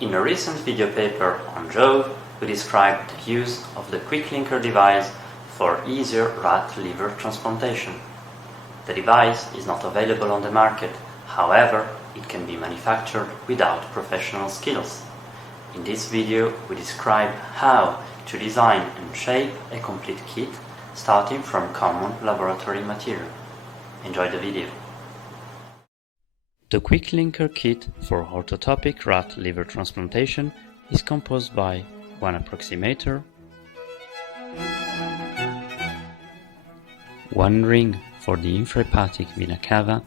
In a recent video paper on JoVE, we described the use of the quick linker device for easier rat liver transplantation. The device is not available on the market, however, it can be manufactured without professional skills. In this video, we describe how to design and shape a complete kit starting from common laboratory material. Enjoy the video. The quick linker kit for orthotopic rat liver transplantation is composed by one approximator, one ring for the infrahepatic vena cava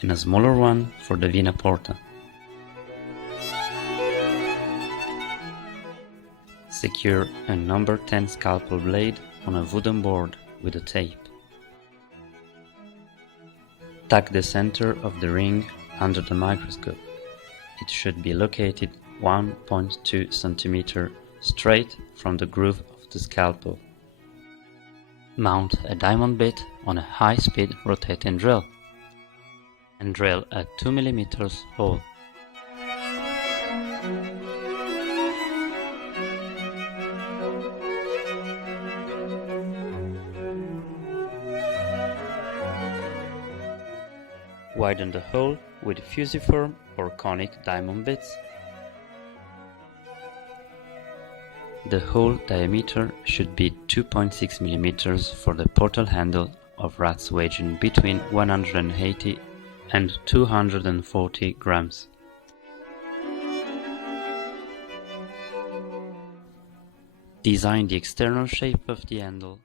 and a smaller one for the vena porta. Secure a number 10 scalpel blade on a wooden board with a tape. Tuck the center of the ring under the microscope. It should be located 1.2 cm straight from the groove of the scalpel. Mount a diamond bit on a high-speed rotating drill and drill a 2 mm hole. Widen the hole with fusiform or conic diamond bits. The hole diameter should be 2.6 mm for the portal handle of rats weighing between 180 and 240 grams. Design the external shape of the handle